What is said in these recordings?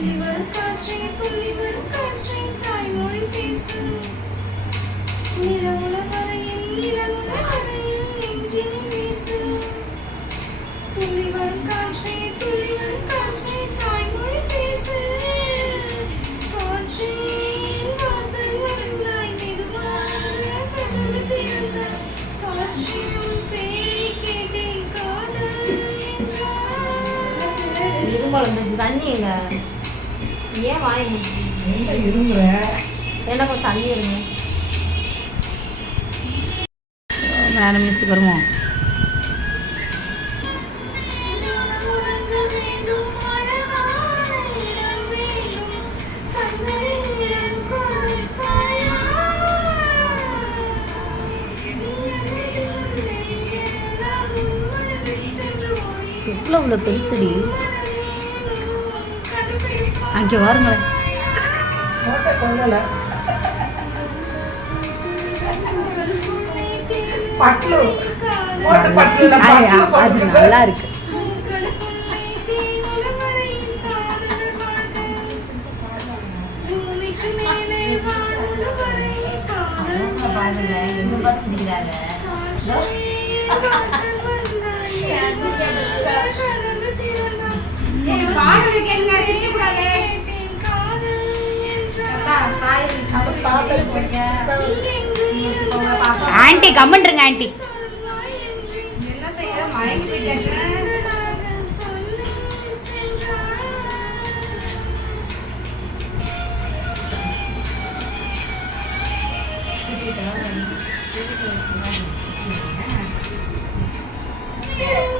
துள்ளி வரும் காற்றே, துள்ளி வரும் காற்றே, தாய்மொழி பேசு. நிலவுல வரையில், நிலவுல வரையில் நெஞ்சினில் வீசு. துள்ளி வரும் காற்றே, துள்ளி வரும் காற்றே, தாய்மொழி பேசு. காற்றே, வாசல் வந்தாய், மெதுவாக கதவு திறந்தாய். காற்றே, உன் பேரை கேட்டேன், காதல் என்றாய். இருமல் வந்துச்சு தண்ணி இல்லை ஏன் வாங்கி எங்க இருமுற என்ன கொஞ்சம் தண்ணி இருங்க. வேறு மியூசிக் வருமோ? எவ்வளோ இவ்வளோ பெருசுடி? அங்கே வாருங்க மோட்டை கொல்லல பட்லு. மோட்டை பட்லுல பட்லு அது பட்லு நல்லா இருக்கு. பாருங்க எங்க பார்த்து சிரிக்கிறாங்க ஆண்டி கம்மன்றுங்க ஆண்டி. என்ன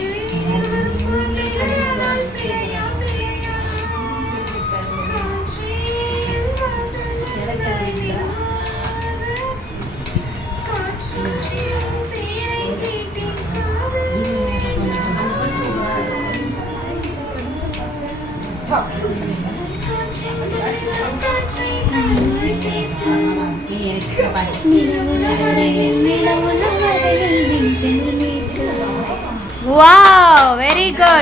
Wow, very good.